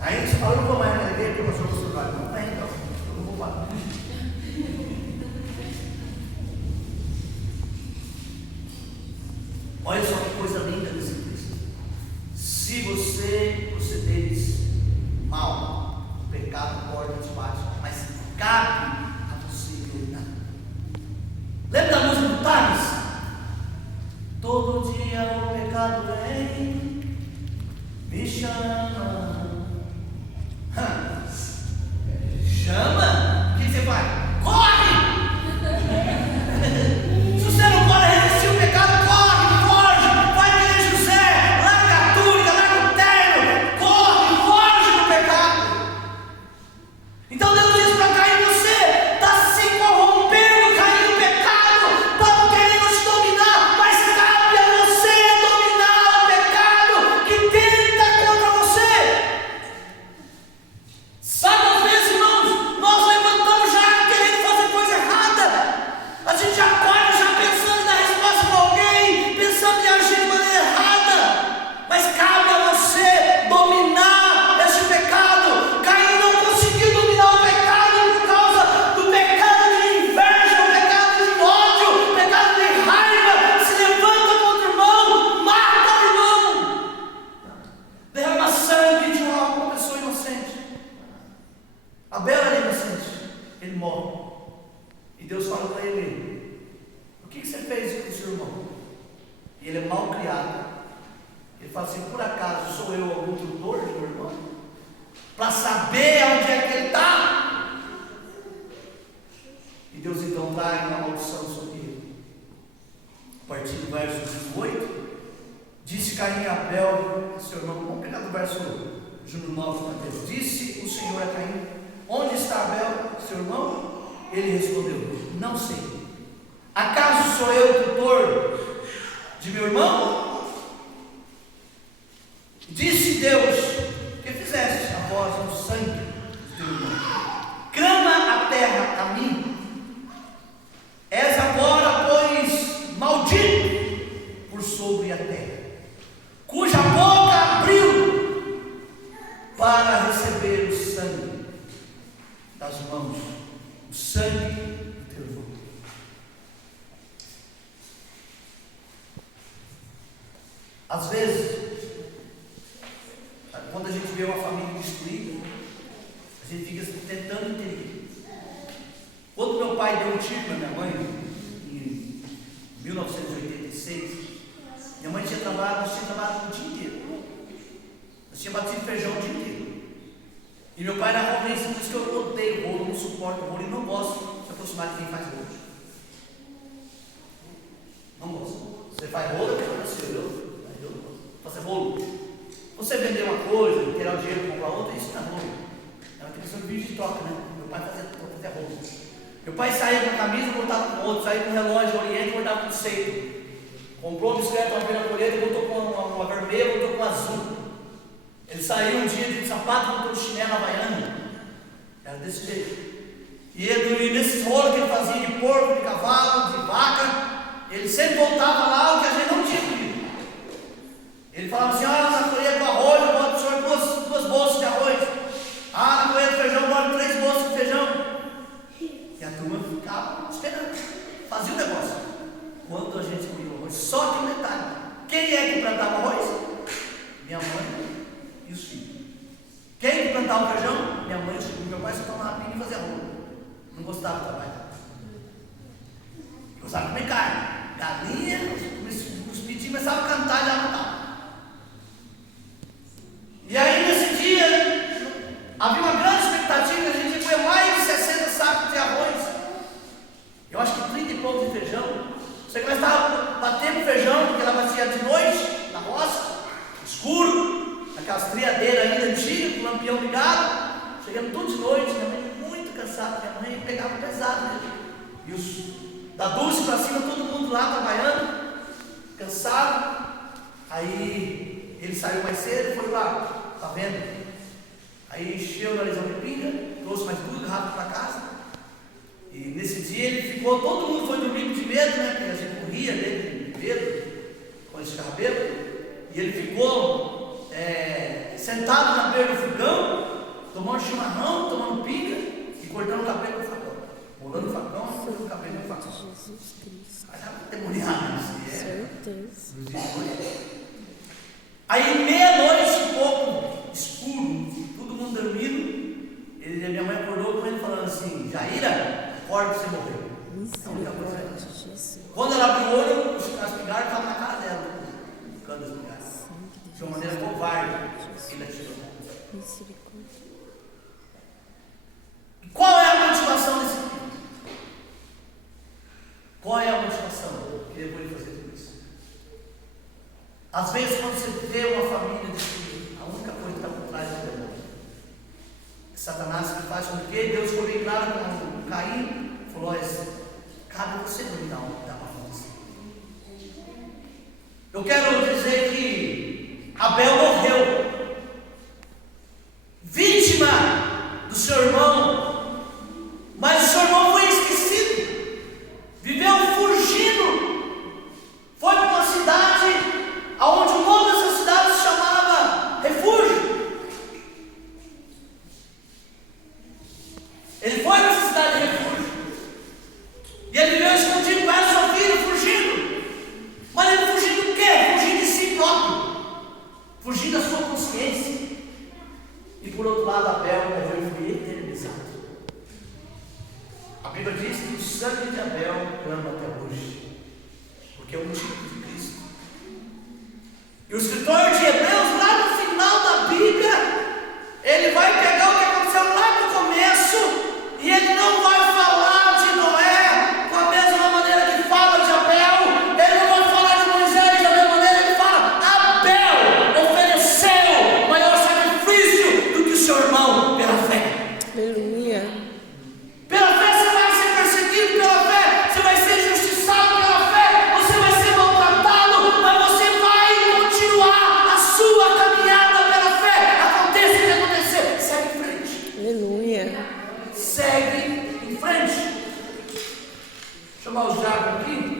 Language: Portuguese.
Aí você fala, eu não vou mais na igreja, porque o pastor você vai. Não tem, então. Eu não vou mais. Olha só que coisa linda desse texto. Se você procederes mal, o pecado corta de baixo, mas cabe a você dominar. Lembra da música do Thales? Todo dia o pecado vem, me chama. Chama? O que você vai? Corre! Se você não pode resistir o pecado, corre, foge, vai que nem José, larga a túnica, larga o terno, corre, foge do pecado. Então Deus diz para Caim: você está se corrompendo, Caim, no pecado, estão querendo te dominar, mas cabe a você dominar o pecado que tenta contra você. Sabe, às vezes, irmãos, nós levantamos já querendo fazer coisa errada. A gente já acorda já pensando em dar resposta para alguém, pensando em agir de maneira errada. Mas cabe a você dominar esse pecado. Caim não conseguiu dominar o pecado por causa do pecado de inveja, o pecado de ódio, o pecado de raiva. Se levanta contra o irmão, mata o irmão, derrama sangue de uma pessoa inocente. Abel era inocente, ele morre. E Deus fala para ele: o que você fez com o seu irmão? E ele é mal criado. Ele fala assim: por acaso sou eu algum tutor de meu irmão? Para saber onde é que ele está? E Deus então traz uma maldição sobre ele. A partir do verso 18, disse Caim a Abel, seu irmão. Vamos pegar do verso 9 para Deus. Disse o Senhor a Caim: onde está Abel, seu irmão? Ele respondeu: não sei. Acaso sou eu tutor de meu irmão? Disse Deus: que fizeste após o sangue do teu irmão? Clama a terra a mim. És agora, pois, maldito por sobre a terra, cuja boca abriu para receber o sangue das mãos, o sangue do teu irmão. Às vezes, quando a gente vê uma família destruída, a gente fica tentando entender. Quando meu pai deu um tiro na minha mãe, em 1986, minha mãe tinha trabalhado o dia inteiro. Nós tínhamos batido feijão o dia inteiro. E meu pai era rolense, por isso que eu odeio rolo, não suporto rolo e não gosto de se aproximar de quem faz rolo. Não gosto. Você faz rolo, eu não gosto. Fazer rolo. Você vender uma coisa, tirar o dinheiro e comprar outra, isso não é rolo. É uma questão de vídeo de troca, né? Meu pai fazia rolo. Meu pai saía com a camisa, botava com outro, saía com um relógio oriente, botava com seito. Comprou uma bicicleta, uma pena colheita, botou com uma vermelha, botou com azul. Ele saiu um dia de sapato, botou de chinelo havaiano. Era desse jeito. E nesses rolos que ele fazia de porco, de cavalo, de vaca, ele sempre voltava lá o que a gente não tinha comido. Ele falava assim: na colheita do arroz, eu boto para o senhor duas bolsas de arroz. Na colheita do feijão, eu boto 3 bolsas de feijão. E a turma ficava esperando, fazia o negócio. Quando a gente comia o arroz, só que um detalhe: quem é que plantava arroz? Minha mãe e os filhos. Quem que plantava o feijão? Minha mãe e os filhos. Meu pai só tomava pinga e fazia rolo. Não gostava de trabalhar. Gostava de comer carne. Galinha, os pitinhos começavam a cantar e já matavam. E aí nesse dia havia uma grande expectativa que a gente ia comer mais de 60 sacos de arroz. Eu acho que 30 e poucos de feijão. Você começava a bater com feijão, porque ela batia de noite, na roça, escuro, aquelas triadeiras ainda antigas, com o lampião ligado, chegando tudo de noite, minha mãe muito cansada, minha mãe pegava pesado, né? E da Dulce para cima, todo mundo lá trabalhando, cansado. Aí ele saiu mais cedo e foi lá, tá vendo? Aí encheu o narizão de pinga, trouxe mais 2 garrafas para casa. E nesse dia ele ficou, todo mundo foi dormir de medo, né? Porque a gente corria dele de medo com esse cabelo. E ele ficou sentado na beira do fogão, tomando chimarrão, tomando pinga e cortando o cabelo do facão. Rolando o facão e cortando o cabelo do facão. Jesus Cristo. Vai dar uma demoniada isso. Certeza. Aí, meia-noite, um pouco escuro, todo mundo dormindo, minha mãe acordou com ele falando assim: Jaira, acorda pra você morrer. Misericórdia, Jesus. Quando ela abriu o olho, as pigaras estavam na cara dela, no canto das pigaras. De uma maneira covarde, ele atirou. Misericórdia. Qual é a motivação desse filho? Qual é a motivação que levou ele a fazer tudo isso? Às vezes, quando você vê uma família de filho, a única coisa que está por trás do demônio é Satanás, que faz com que Deus foi bem claro com Caim, falou: cabe você não me dar uma força. Eu quero dizer que Abel morreu, vítima do seu irmão, mas o seu irmão foi esquecido, viveu fugindo, foi para uma cidade onde o nome dessa cidade se chamava Refúgio. Ele foi para essa cidade de refúgio e ele viveu escondido com a sua filha, fugindo. Mas ele fugindo do quê? Fugindo de si próprio, fugindo da sua consciência. E por outro lado, Abel morreu e foi eternizado. A Bíblia diz que o sangue de Abel clama até hoje, porque é um tipo de Cristo. E o escritor de Hebreus, lá no final da Bíblia, ele vai pegar o que aconteceu lá no começo e ele não vai falar de Noé com a mesma maneira que fala de Abel. Ele não vai falar de Moisés da mesma maneira. Ele fala: Abel ofereceu maior sacrifício do que o seu irmão pela fé. Aleluia. Pela fé você vai ser perseguido, pela fé você vai ser injustiçado, pela fé você vai ser maltratado, mas você vai continuar a sua caminhada pela fé. Aconteça o que acontecer, segue em frente. Aleluia. Segue em frente. Vou chamar os diáconos aqui.